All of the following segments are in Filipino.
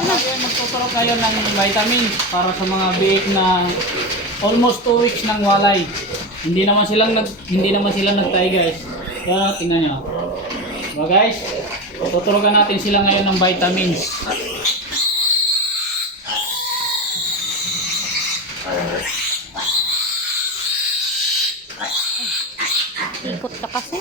Magtuturo kayo ng vitamins para sa mga biik na almost 2 weeks ng walay. Hindi naman sila nagtay guys. Kaya tingnan nyo. So guys, tuturugan natin sila ngayon ng vitamins. Ikot ka kasi.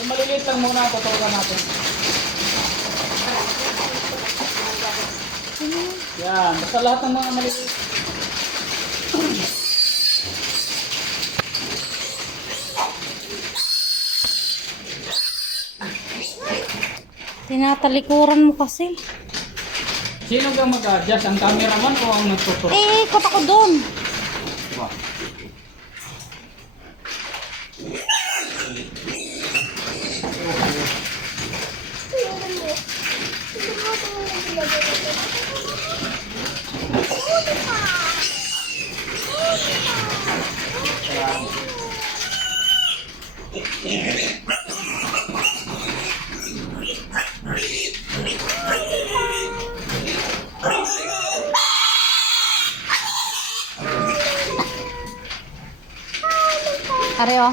Yung maliliit lang muna, tuturugan natin. Yan, basta lahat ng mga maliliit. Tinatalikuran mo kasi. Sino kang mag-adjust? Ang cameraman o ang nagtuturo? Ikot ako doon. Are oh.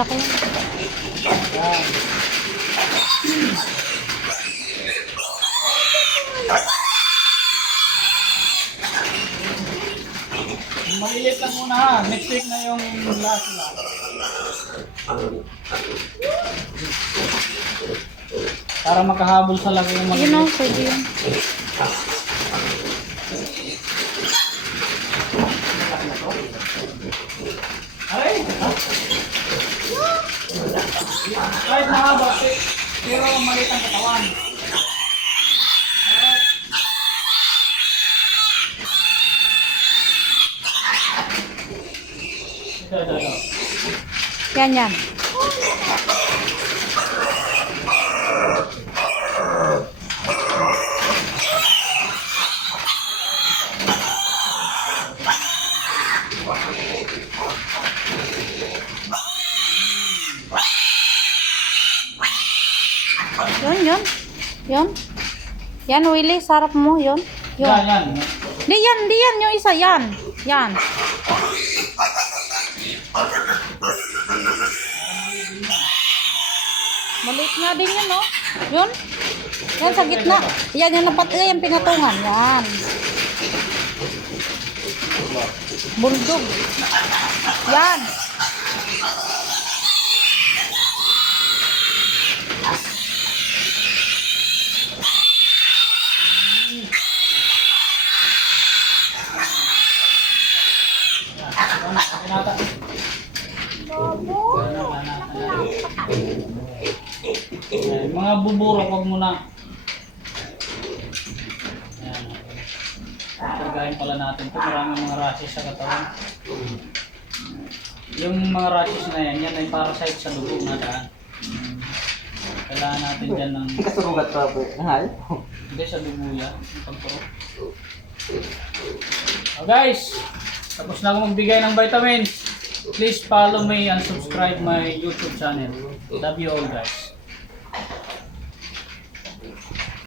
Laki yan. Maliliit lang muna ha. Next week na yung last na. Para makahabol sa laki yung maliliit. Yun o, pwede yun. Aray! Kahit mahaba, pero maliit ang katawan. Yan yan. Yun. Yun. Yan, Willie, sarap mo. Yun. Yan, yan. Di yan. Yung isa, yan. Yan. Maliit nga din yun, no? Yun. Yan, sa gitna. Yan, yung pinatungan. Yan. Bulldog. Yan. Mga buburo, wag muna. Ayan. Pagkain pala natin ito. Maraming mga rashes sa katawan. Yung mga rashes na yan ay parasite sa dugo na daan. Kailangan natin dyan ng... Kasurugat pa po. Mahal? Hindi, sa dugo yan. So guys, tapos na ako magbigay ng vitamins. Please follow me and subscribe my YouTube channel. Love you all guys.